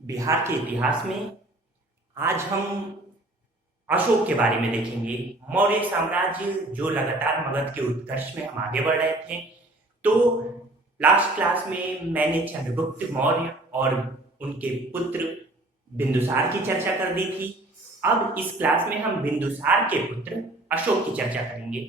बिहार के इतिहास में आज हम अशोक के बारे में देखेंगे। मौर्य साम्राज्य जो लगातार मगध के उत्कर्ष में हम आगे बढ़ रहे थे। तो लास्ट क्लास में मैंने चंद्रगुप्त मौर्य और उनके पुत्र बिंदुसार की चर्चा कर दी थी। अब इस क्लास में हम बिंदुसार के पुत्र अशोक की चर्चा करेंगे।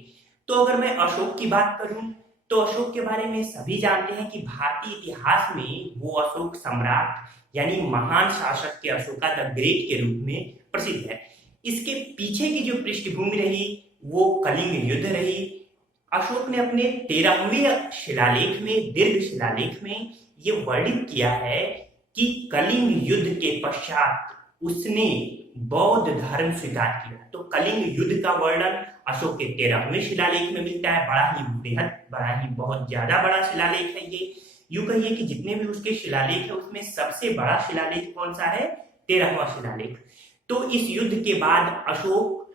तो अगर मैं अशोक की बात करूं तो अशोक के बारे में सभी जानते हैं कि भारतीय इतिहास में वो अशोक सम्राट यानी महान शासक के अशोका द ग्रेट के रूप में प्रसिद्ध है। इसके पीछे की जो पृष्ठभूमि रही वो कलिंग युद्ध रही। अशोक ने अपने 13वें शिलालेख में दीर्घ शिलालेख में ये वर्णित किया है कि कलिंग युद्ध के पश्चात उसने बौद्ध धर्म स्वीकार किया। तो कलिंग युद्ध का वर्णन अशोक के 13वें शिलालेख में मिलता है। बड़ा ही बृहद, बड़ा ही बहुत ज्यादा बड़ा शिलालेख है ये। यूं कहिए कि जितने भी उसके शिलालेख है उसमें सबसे बड़ा शिलालेख कौन सा है? 13वां शिलालेख। तो इस युद्ध के बाद अशोक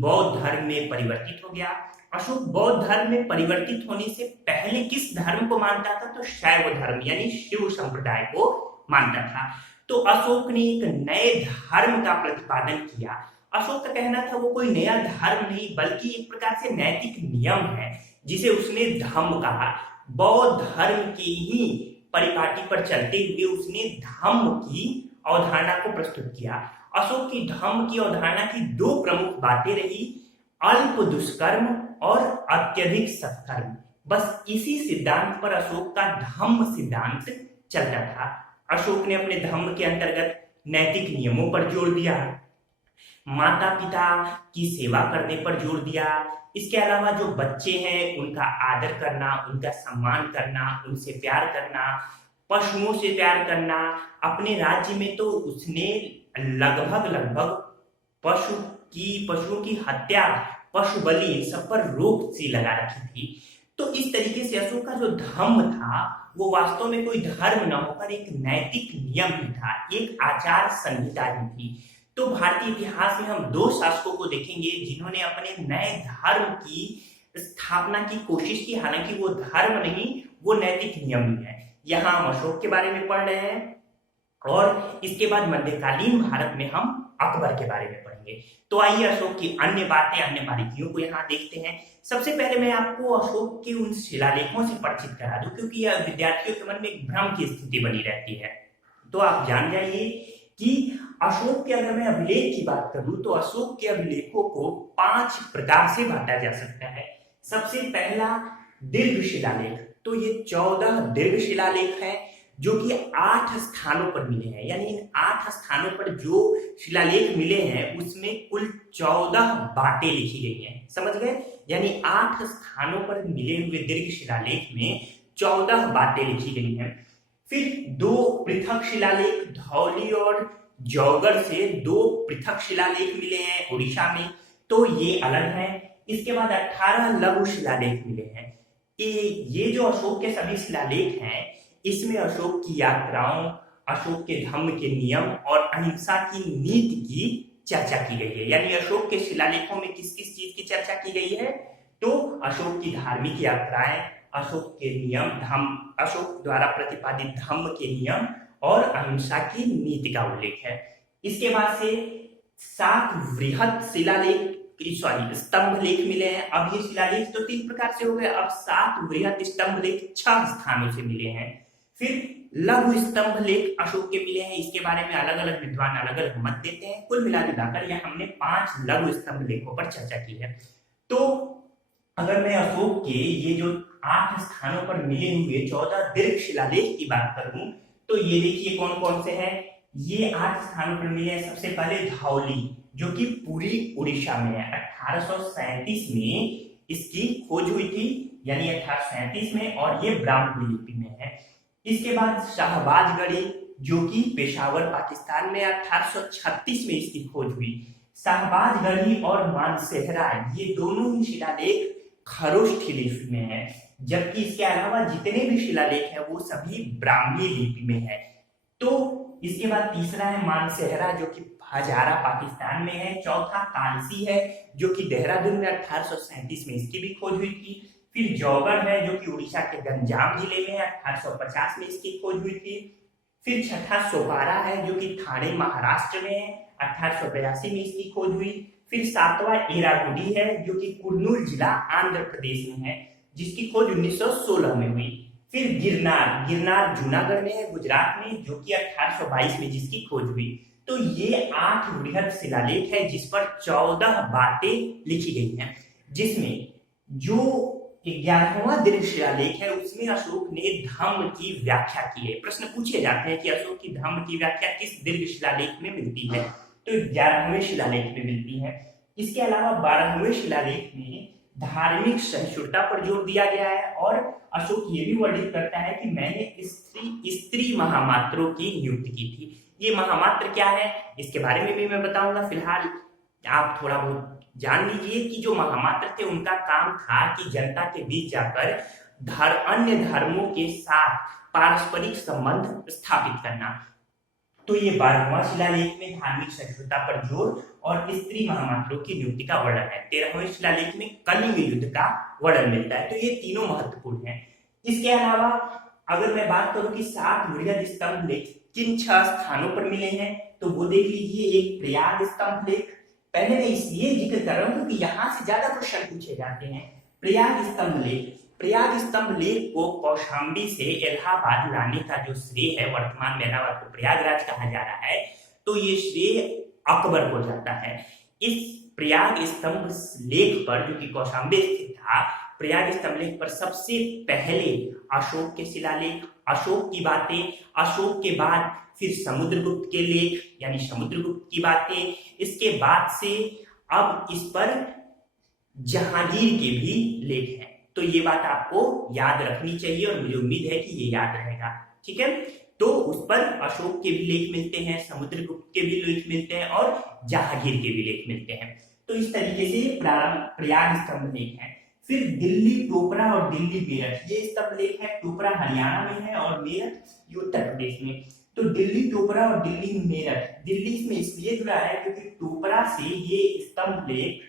बौद्ध धर्म में परिवर्तित हो गया। अशोक बौद्ध धर्म में परिवर्तित होने से पहले किस धर्म को मानता था? तो शैव धर्म यानी शिव संप्रदाय को मानता था। तो अशोक ने एक नए धर्म का प्रतिपादन किया। अशोक का कहना था वो कोई नया धर्म नहीं बल्कि एक प्रकार से नैतिक नियम है जिसे उसने धम्म कहा। बौद्ध धर्म की ही परिपाटी पर चलते हुए उसने धम्म की अवधारणा को प्रस्तुत किया। अशोक की धम्म की अवधारणा की दो प्रमुख बातें रही, अल्प दुष्कर्म और अत्यधिक सत्कर्म। बस इसी सिद्धांत पर अशोक का धम्म सिद्धांत चलता था। अशोक ने अपने धम्म के अंतर्गत नैतिक नियमों पर जोर दिया, माता पिता की सेवा करने पर जोर दिया। इसके अलावा जो बच्चे हैं उनका आदर करना, उनका सम्मान करना, उनसे प्यार करना, पशुओं से प्यार करना। अपने राज्य में तो उसने लगभग पशुओं की हत्या, पशु बलि, इन सब पर रोक सी लगा रखी थी। तो इस तरीके से अशोक का जो धर्म था वो वास्तव में कोई धर्म न होकर एक नैतिक नियम ही था, एक आचार संहिता ही थी। तो भारतीय इतिहास में हम दो शासकों को देखेंगे जिन्होंने अपने नए धर्म की स्थापना की कोशिश की। हालांकि वो धर्म नहीं, वो नैतिक नियम ही है। यहाँ हम अशोक के बारे में पढ़ रहे हैं और इसके बाद मध्यकालीन भारत में हम अकबर के बारे में पढ़ेंगे। तो आइए अशोक की अन्य बातें, अन्य बारीकियों को यहाँ देखते हैं। सबसे पहले मैं आपको अशोक के उन शिलालेखों से परिचित करा दूं क्योंकि यह विद्यार्थियों के मन में एक भ्रम की स्थिति बनी रहती है। तो आप जान जाइए कि अशोक के, अगर मैं अभिलेख की बात करूं तो अशोक के अभिलेखों को 5 प्रकार से बांटा जा सकता है। सबसे पहला दीर्घ शिलालेख। तो ये 14 दीर्घ शिलालेख है जो कि 8 स्थानों पर मिले हैं। यानी इन 8 स्थानों पर जो शिलालेख मिले हैं उसमें कुल 14 बातें लिखी गई हैं। समझ गए? यानी 8 स्थानों पर मिले हुए दीर्घ शिलालेख में 14 बातें लिखी गई हैं। फिर 2 पृथक शिलालेख धौली और जौगढ़ से 2 पृथक शिलालेख मिले हैं उड़ीसा में, तो ये अलग है। इसके बाद 18 लघु शिलालेख मिले हैं। ये जो अशोक के सभी शिलालेख हैं इसमें अशोक की यात्राओं, अशोक के धम्म के नियम और अहिंसा की नीति की चर्चा की गई है। यानी अशोक के शिलालेखों में किस किस चीज की चर्चा की गई है? तो अशोक की धार्मिक यात्राएं, अशोक के नियम, धम्म, अशोक द्वारा प्रतिपादित धम्म के नियम और अहिंसा की नीति का उल्लेख है। इसके बाद से 7 वृहद शिलालेख, स्तंभ लेख मिले हैं। अब ये शिलालेख तो 3 प्रकार से हो गए, अब 7 वृहद स्तंभ लेख 6 स्थानों से मिले हैं। फिर लघु स्तंभ लेख अशोक के मिले हैं। इसके बारे में अलग अलग विद्वान अलग अलग मत देते हैं। कुल मिलाकर यह हमने 5 लघु स्तंभ लेखों पर चर्चा की है। तो अगर मैं अशोक के ये जो 8 स्थानों पर मिले हुए 14 दीर्घ शिलालेख की बात करूं तो ये देखिए कौन कौन से हैं। ये 8 स्थानों पर मिले हैं। सबसे पहले धौली जो कि पूरी उड़ीसा में है। 1837 में इसकी खोज हुई थी, यानी 1837 में, और ये ब्राह्मी लिपि में है। इसके बाद शाहबाजगढ़ी जो कि पेशावर पाकिस्तान में 1836 में इसकी खोज हुई। शाहबाजगढ़ी और मानसेहरा ये दोनों ही शिलालेख खरोष्ठी लिपि में है, जबकि इसके अलावा जितने भी शिलालेख है वो सभी ब्राह्मी लिपि में है। तो इसके बाद तीसरा है मानसेहरा जो कि हजारा पाकिस्तान में है। चौथा कालसी है जो कि देहरादून में 1837 में इसकी भी खोज हुई थी। फिर जौगढ़ है जो कि उड़ीसा के गंजाम जिले में 1850 में इसकी खोज हुई थी। फिर छठा सोपारा है जो कि ठाणे महाराष्ट्र में है, 1882 में इसकी खोज हुई। फिर सातवां एराकुडी है जो कि कुर्नूल जिला आंध्र प्रदेश में है, जिसकी खोज 1916 में हुई। फिर गिरनार, गिरनार जूनागढ़ में है गुजरात में, जो कि 1822 में जिसकी खोज हुई। तो ये 8 वृहद शिलालेख है जिस पर 14 बातें लिखी गई हैं, जिसमें जो 11वां दीर्घ शिलालेख है उसमें अशोक ने धम्म की व्याख्या की है। प्रश्न पूछे जाते हैं कि अशोक की धम्म की व्याख्या किस दीर्घ शिलालेख में मिलती है, तो 11वें शिलालेख में मिलती है। इसके अलावा 12वें शिलालेख में धार्मिक सहिष्णुता पर जोर दिया गया है, और अशोक ये भी वर्णित करता है कि मैंने स्त्री महामात्रों की नियुक्ति की थी। ये महामात्र क्या है इसके बारे में भी मैं बताऊंगा। फिलहाल आप थोड़ा बहुत जान लीजिए कि जो महामात्र थे उनका काम था कि जनता के बीच जाकर अन्य धर्मों के साथ पारस्परिक संबंध स्थापित करना। तो ये 12वां शिलालेख में धार्मिक सहिष्णुता पर जोर और स्त्री महामात्रों की नियुक्ति का वर्णन है। 13वें शिलालेख में कलिंग युद्ध का वर्णन मिलता है। तो ये तीनों महत्वपूर्ण हैं। इसके अलावा अगर मैं बात करूं कि 7 वृहद स्तंभ लेख किन 6 स्थानों पर मिले हैं, तो वो देख लीजिए। एक प्रयाग स्तंभ लेख, पहले मैं इसलिए जिक्र कर रहा हूं क्योंकि यहां से ज्यादा क्वेश्चन पूछे जाते हैं। प्रयाग स्तंभ लेख, प्रयाग स्तंभ लेख को कौशाम्बी से इलाहाबाद लाने का जो श्रेय है, वर्तमान में इलाहाबाद को प्रयागराज कहा जा रहा है, तो ये श्रेय अकबर को जाता है। इस प्रयाग स्तंभ लेख पर, जो कि कौशाम्बी स्थित था, प्रयाग स्तंभ लेख पर सबसे पहले अशोक के शिलालेख, अशोक की बातें, अशोक के बाद फिर समुद्रगुप्त के लेख यानी समुद्रगुप्त की बातें, इसके बाद से अब इस पर जहांगीर के भी लेख हैं। तो ये बात आपको याद रखनी चाहिए और मुझे उम्मीद है कि ये याद रहेगा। ठीक है, तो उस पर अशोक के भी लेख मिलते हैं, समुद्रगुप्त के भी लेख मिलते हैं और जहांगीर के भी लेख मिलते हैं। तो इस तरीके से प्रयाग स्तंभ लेख है। फिर दिल्ली, टोपरा और दिल्ली मेरठ, ये स्तंभ लेख है। टोपरा हरियाणा में है और मेरठ उत्तर प्रदेश में। तो दिल्ली, टोपरा और दिल्ली मेरठ, दिल्ली इसमें इसलिए जुड़ा है क्योंकि टोपरा से ये स्तंभ लेख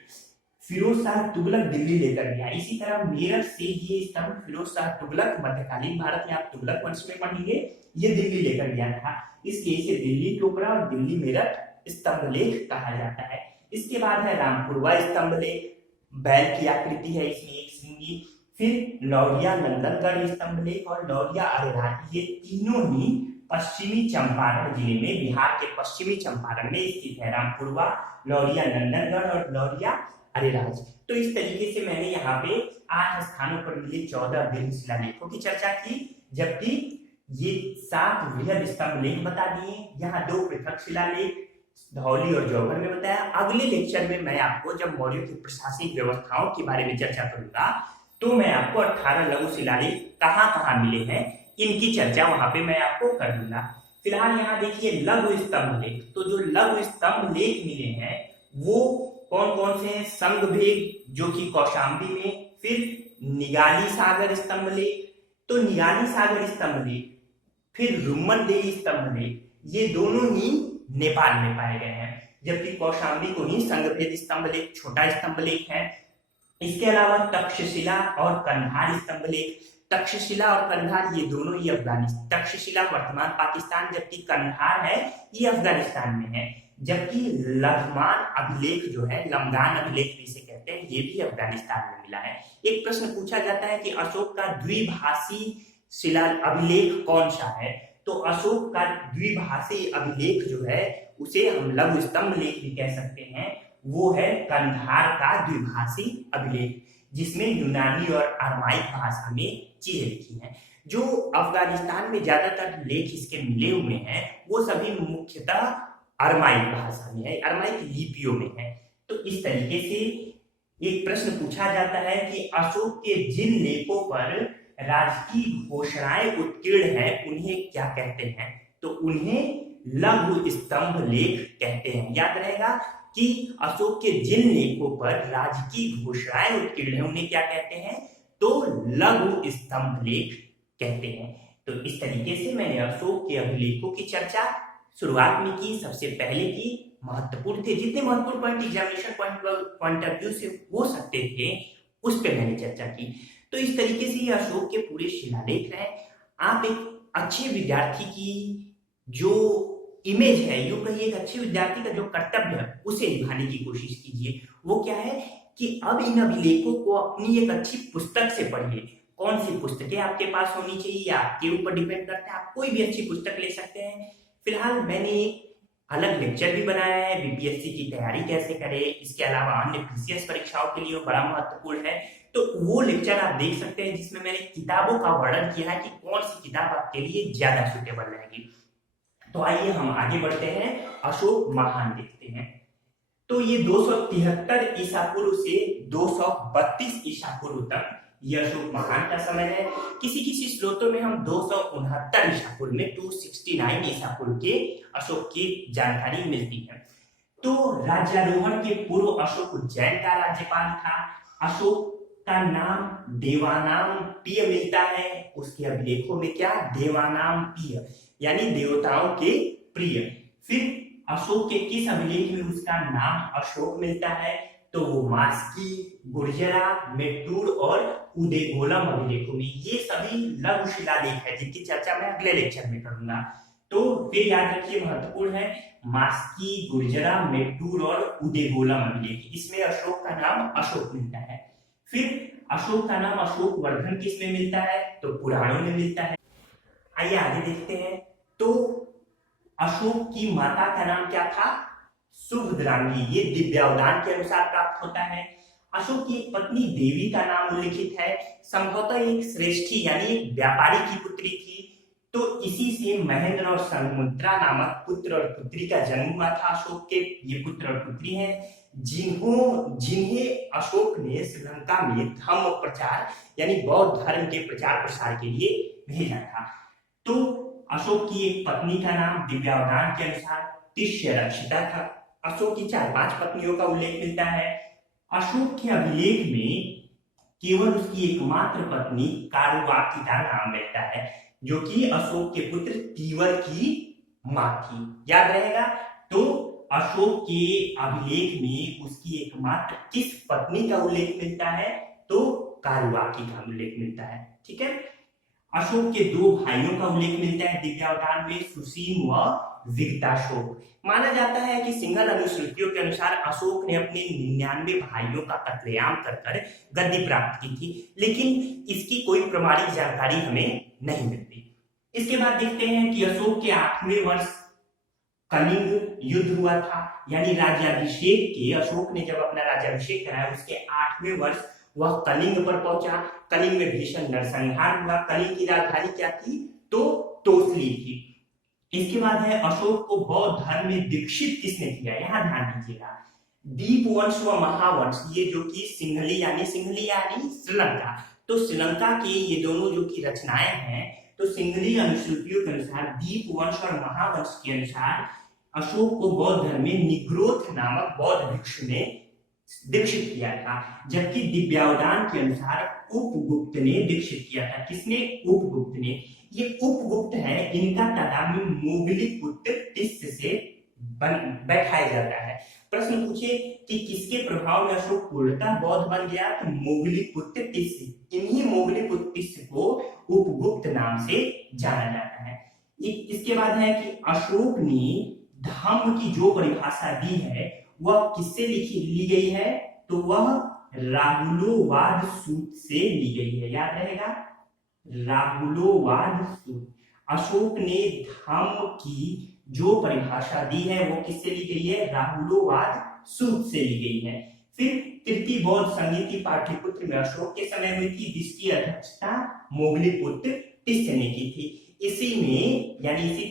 फिरोज शाह तुगलक दिल्ली लेकर गया। इसी तरह मेरठ से ये स्तंभ फिरोज शाह तुगलक, मध्यकालीन भारत में आप तुगलक वंश में पढ़ेंगे, ये दिल्ली लेकर गया था। इसलिए इसे दिल्ली, टोपरा और दिल्ली मेरठ स्तंभ लेख कहा जाता है। इसके बाद है रामपुरवा स्तंभ लेख, बैल की आकृति है इसमें एक श्रृंगी। फिर लौरिया नंदनगढ़ स्तंभ लेख और लौरिया अरेराज, ये तीनों ही पश्चिमी चंपारण जिले में, बिहार के पश्चिमी चंपारण में स्थित है। रामपुरवा, लौरिया नंदनगढ़ और लौरिया अरेराज। तो इस तरीके से मैंने यहाँ पे 8 स्थानों पर मिले 14 दीर्घ शिलालेखों की चर्चा की, जबकि ये 7 वृहद स्तंभ लेख बता दिए। यहाँ 2 पृथक शिलालेख धौली और जौहर में बताया। अगले लेक्चर में मैं आपको, जब मौर्यों की प्रशासनिक व्यवस्थाओं के बारे में चर्चा करूंगा, तो मैं आपको 18 लघु शिलालेख कहाँ कहाँ मिले हैं इनकी चर्चा वहां पे मैं आपको कर दूंगा। फिलहाल यहाँ देखिए लघु स्तंभ लेख। तो जो लघु स्तंभ लेख मिले हैं वो कौन कौन से हैं? संघभेद जो कि कौशाम्बी में, फिर निगाली सागर स्तंभ लेख, तो निगाली सागर स्तंभ लेख, फिर रुम्मनदेही स्तंभ लेख, ये दोनों ही नेपाल में पाए गए हैं, जबकि कौशाम्बी को ही संघभेद स्तंभ लेख, छोटा स्तंभ लेख है। इसके अलावा तक्षशिला और कंधार स्तंभ लेख, तक्षशिला और कंधार ये दोनों ही अफगानिस्तान, तक्षशिला वर्तमान पाकिस्तान, जबकि कंधार है ये अफगानिस्तान में है। जबकि लघमान अभिलेख जो है, लमगान अभिलेख जिसे कहते हैं, ये भी अफगानिस्तान में मिला है। एक प्रश्न पूछा जाता है कि अशोक का द्विभाषी शिला अभिलेख कौन सा है, तो अशोक का द्विभाषी अभिलेख जो है उसे हम लघु स्तंभ लेख भी कह सकते हैं, वो है कंधार का द्विभाषी अभिलेख, जिसमें यूनानी और अरमाइक भाषा में चीजें लिखी हैं। जो अफगानिस्तान में ज्यादातर लेख इसके मिले हुए हैं वो सभी मुख्यतः अरमाइक भाषा में है, अरमाइक लिपियों में है। तो इस तरीके से एक प्रश्न पूछा जाता है कि अशोक के जिन लेखों पर राजकीय घोषणाएं उत्कीर्ण हैं उन्हें क्या कहते हैं, तो उन्हें लघु स्तंभ लेख कहते हैं। याद रहेगा कि अशोक के जिन लेखों पर राजकीय घोषणाएं उत्कीर्ण हैं उन्हें क्या कहते हैं, तो लघु स्तंभ लेख कहते हैं। तो इस तरीके से मैंने अशोक के अभिलेखों की चर्चा शुरुआत में की, सबसे पहले की, महत्वपूर्ण थे, जितने महत्वपूर्ण point examination point of view से हो सकते थे उस पर मैंने चर्चा की। तो इस तरीके से ये अशोक के पूरे शिलालेख रहे। आप एक अच्छे विद्यार्थी की जो इमेज है, यूं कहिए एक अच्छे विद्यार्थी का जो कर्तव्य है उसे निभाने की कोशिश कीजिए। वो क्या है कि अब इन अभिलेखों को अपनी एक अच्छी पुस्तक से पढ़िए। कौन सी पुस्तकें आपके पास होनी चाहिए आपके ऊपर डिपेंड करता है, आप कोई भी अच्छी पुस्तक ले सकते हैं। फिलहाल मैंने एक अलग लेक्चर भी बनाया है बीपीएससी की तैयारी कैसे करें, इसके अलावा अन्य पीसीएस परीक्षाओं के लिए बड़ा महत्वपूर्ण है, तो वो लेक्चर आप देख सकते हैं जिसमें मैंने किताबों का वर्णन किया है कि कौन सी किताब आपके लिए ज्यादा सुटेबल रहेगी। तो आइए हम आगे बढ़ते हैं, अशोक महान देखते हैं। तो ये 273 ईसा पूर्व से 232 ईसा पूर्व तक ये अशोक महान का समय है। किसी किसी स्रोतों में हम 269 ईसा पूर्व में 269 ईसा पूर्व के अशोक की जानकारी मिलती है। तो राज्यारोहण के पूर्व अशोक उज्जैन का राज्यपाल था। अशोक का नाम देवानाम पिय मिलता है, उसके अभिलेखों में क्या देवानाम पिय यानी देवताओं के प्रिय। फिर अशोक के किस अभिलेख में उसका नाम अशोक मिलता है, तो वो मास्की, गुर्जरा, मेट्टूर और उदेगोलम अभिलेखों में। ये सभी लघु शिलालेख है जिनकी चर्चा मैं अगले लेक्चर में करूंगा। तो फिर याद रखिए महत्वपूर्ण है मास्की, गुर्जरा, मेट्टूर और उदेगोलम अभिलेख, इसमें अशोक का नाम अशोक मिलता है। फिर अशोक का नाम अशोक वर्धन किस में मिलता है, तो पुराणों में मिलता है। आइए आगे देखते हैं। तो अशोक की माता का नाम क्या था, सुभद्रांगी, ये दिव्यावदान के अनुसार प्राप्त होता है। अशोक की एक पत्नी देवी का नाम उल्लिखित है, संभवतः एक श्रेष्ठी यानी एक व्यापारी की पुत्री थी। तो इसी से महेंद्र और संमुद्रा नामक पुत्र और पुत्री का जन्म हुआ था अशोक के। ये पुत्र और पुत्री हैं जिन्हें अशोक ने श्रीलंका में धर्म प्रचार यानी बौद्ध धर्म के प्रचार प्रसार के लिए भेजा था। तो अशोक की एक पत्नी का नाम दिव्यावदान के अनुसार तिष्य रक्षिता था। अशोक की 4-5 पत्नियों का उल्लेख मिलता है। अशोक के अभिलेख में केवल उसकी एकमात्र पत्नी कारुबाकी का नाम मिलता है, जो कि अशोक के पुत्र तीवर की मां थी। याद रहेगा। तो अशोक के अभिलेख में उसकी एकमात्र किस पत्नी का उल्लेख मिलता है, तो कारुबाकी का उल्लेख मिलता है। ठीक है। अशोक के 2 भाइयों का उल्लेख मिलता है दिव्यावदान में, सुसीम व विगताशोक। माना जाता है कि सिंहल अनुश्रुतियों के अनुसार अशोक ने अपने 99 भाइयों का कत्लेआम कर गद्दी प्राप्त की थी, लेकिन इसकी कोई प्रमाणिक जानकारी हमें नहीं मिलती। इसके बाद देखते हैं कि अशोक के 8वें वर्ष कलिंग युद्ध हुआ था, यानी राज्याभिषेक के अशोक ने जब अपना राज्याभिषेक कराया उसके 8वें वर्ष वह कलिंग पर पहुंचा। कलिंग में भीषण नरसंहार हुआ। कलिंग की राजधानी क्या थी, तो तोसली थी। इसके बाद है अशोक को बौद्ध धर्म में दीक्षित किसने किया, यहां ध्यान दीजिएगा। दीपवंश व महावंश, ये जो कि सिंहली यानी श्रीलंका, तो श्रीलंका के ये दोनों जो की रचनाएं हैं, तो सिंहली अनुश्रुतियों के अनुसार दीपवंश और महावंश के अनुसार अशोक को बौद्ध धर्म में निग्रोथ नामक बौद्ध भिक्षु ने दीक्षित किया था, जबकि दिव्यावदान के अनुसार उपगुप्त ने दीक्षित किया था। किसने, उपगुप्त ने। ये उपगुप्त है, इनका तादाद में मोगली पुत्र तिस्य से बैठाया जाता है। प्रश्न पूछे कि किसके प्रभाव में अशोक पूर्णतः बौद्ध बन गया, तो मोगली पुत्र तिस्य। इन्हीं मोगली पुत्र तिस्य को उपगुप्त नाम से जाना जाता है। इसके बाद है कि अशोक ने धम्म की जो परिभाषा दी है वह किससे ली गई है, तो वह राहुलोवाद सूत्र से ली गई है। याद रहेगा, राहुलोवाद सूत्र। अशोक ने धम्म की जो परिभाषा दी है वो किससे ली गई है, राहुलोवाद सूत्र से ली गई है। फिर तृतीय बौद्ध संगीति पाटलिपुत्र में अशोक के समय हुई थी, जिसकी अध्यक्षता मोगली पुत्र तिस्य ने की थी। इसी में यानी इसी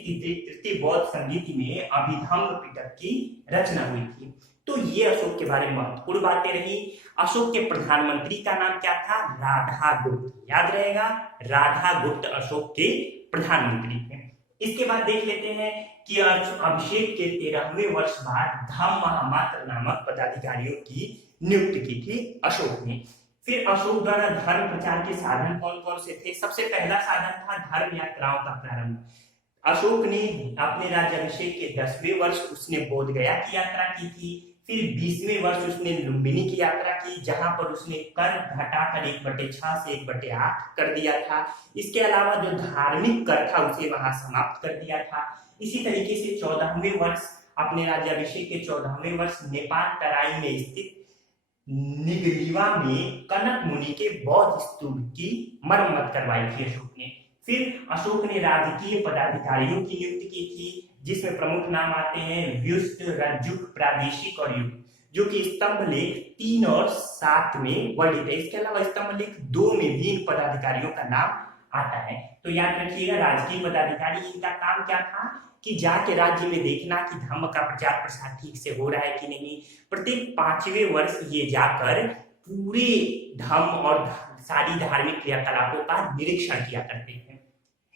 तृतीय बौद्ध संगीति में अभिधम्म पिटक की रचना हुई थी। तो ये अशोक के बारे में महत्वपूर्ण बातें रही। अशोक के प्रधानमंत्री का नाम क्या था, राधा गुप्त। याद रहेगा, राधा गुप्त अशोक के प्रधानमंत्री थे। इसके बाद देख लेते हैं कि अभिषेक के 13वें वर्ष बाद धम्म महामात्र नामक पदाधिकारियों की नियुक्ति की थी अशोक ने। फिर अशोक द्वारा धर्म प्रचार के साधन कौन कौन से थे। सबसे पहला साधन था धर्म यात्राओं का प्रारंभ। अशोक ने अपने राज्याभिषेक के 10वें वर्ष उसने बोध गया की यात्रा की थी। फिर 20वें वर्ष उसने लुम्बिनी की यात्रा की, जहां पर उसने कर घटाकर 1/6 से 1/8 कर दिया था। इसके अलावा जो धार्मिक कर था उसे वहां समाप्त कर दिया था। इसी तरीके से 14वें वर्ष अपने राज्याभिषेक के 14वें वर्ष नेपाल तराई में स्थित निगरीवा में कनक मुनि के बौद्ध स्तूप की मरम्मत करवाई थी अशोक ने। फिर अशोक ने राजकीय पदाधिकारियों की नियुक्ति की थी, जिसमें प्रमुख नाम आते हैं व्युष्ट, रज्जुक, प्रादेशिक और युग, जो कि स्तंभ लेख 3 और 7 में वर्णित है। इसके अलावा स्तंभ लेख 2 में भी इन पदाधिकारियों का नाम आता है। तो याद रखिएगा, राजकीय पदाधिकारी इनका काम क्या था कि जाके राज्य में देखना कि धर्म का प्रचार प्रसार ठीक से हो रहा है कि नहीं। प्रत्येक 5वें वर्ष ये जाकर पूरे धर्म और सारी धार्मिक क्रियाकलापों का निरीक्षण किया करते हैं।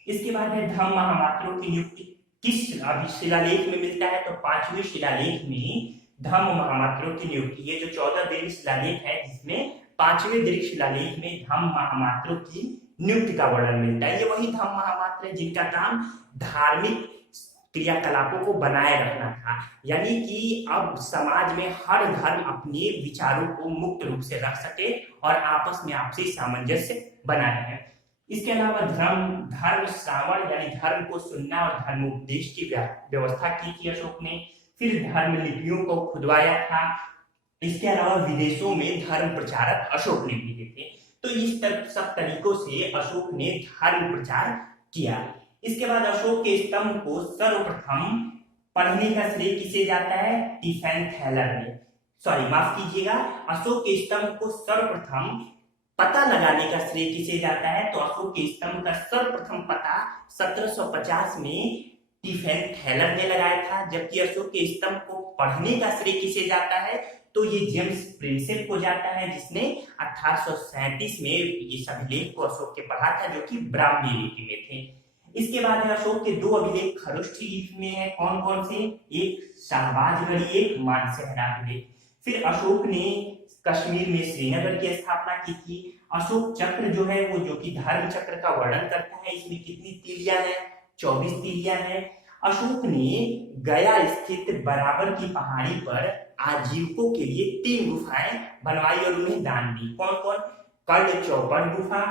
इसके बाद है धर्म महामात्रों की नियुक्ति। किस शिलालेख में मिलता है? तो 5वें शिलालेख में धर्म महामात्रों की नियुक्ति। ये जो 14 दीर्घ शिलालेख है, जिसमें 5वें दीर्घ शिलालेख में धर्म महामात्रों की नियुक्ति का वर्णन मिलता है। ये वही धर्म महामात्र है जिनका काम धार्मिक क्रियाकलापों को बनाए रखना था, यानी कि अब समाज में हर धर्म अपने विचारों को मुक्त रूप से रख सके और आपस में आपसी सामंजस्य बना रहे। इसके अलावा धर्म श्रावण यानी धर्म को सुनना और धर्म उपदेश की व्यवस्था की थी अशोक ने। फिर धर्म लिपियों को खुदवाया था। इसके अलावा विदेशों में धर्म प्रचारक अशोक ने भेजे थे। तो इस सब तरीकों से अशोक ने धर्म प्रचार किया। इसके बाद अशोक के स्तंभ को सर्वप्रथम पढ़ने का श्रेय किसे जाता है? स्टीफेन थैलर ने, सॉरी माफ कीजिएगा, अशोक के स्तंभ को सर्वप्रथम पता लगाने का श्रेय किसे जाता है? तो अशोक के स्तंभ का सर्वप्रथम पता 1750 में स्टीफेन थैलर ने लगाया था। जबकि अशोक के स्तंभ को पढ़ने का श्रेय किसे जाता है? तो ये जेम्स प्रिंसेप को जाता है, जिसने 1837 में ये सभी लेख को अशोक के पढ़ा था, जो कि ब्राह्मी लिपि में थे। इसके बाद अशोक के 2 अभिलेख खरोष्ठी लिपि में है। कौन कौन से? एक शाहबाजगढ़ी, एक मानसेहरा अभिलेख। फिर अशोक ने कश्मीर में श्रीनगर की स्थापना की थी। अशोक चक्र जो है वो, जो कि धर्म चक्र का वर्णन करता है, इसमें कितनी तीलियां हैं? 24 तीलियां हैं। अशोक ने गया स्थित बराबर की पहाड़ी पर आजीविकों के लिए 3 गुफाएं बनवाई और उन्हें दान दी। कौन कौन? कर्ण चौपड़ गुफा,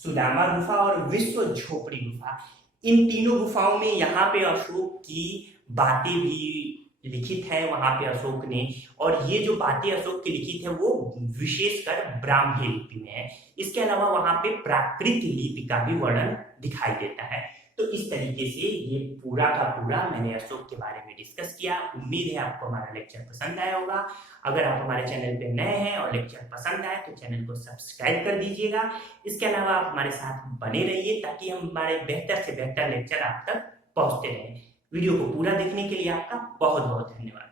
सुदामा गुफा और विश्व झोपड़ी गुफा। इन तीनों गुफाओं में यहाँ पे अशोक की बातें भी लिखित है वहां पे अशोक ने, और ये जो बातें अशोक की लिखित है वो विशेषकर ब्राह्मी लिपि में है। इसके अलावा वहां पे प्राकृत लिपि का भी वर्णन दिखाई देता है। तो इस तरीके से ये पूरा का पूरा मैंने अशोक के बारे में डिस्कस किया। उम्मीद है आपको हमारा लेक्चर पसंद आया होगा। अगर आप हमारे चैनल पे नए हैं और लेक्चर पसंद आए तो चैनल को सब्सक्राइब कर दीजिएगा। इसके अलावा आप हमारे साथ बने रहिए ताकि हम हमारे बेहतर से बेहतर लेक्चर आप तक पहुंचते रहें। वीडियो को पूरा देखने के लिए आपका बहुत बहुत धन्यवाद।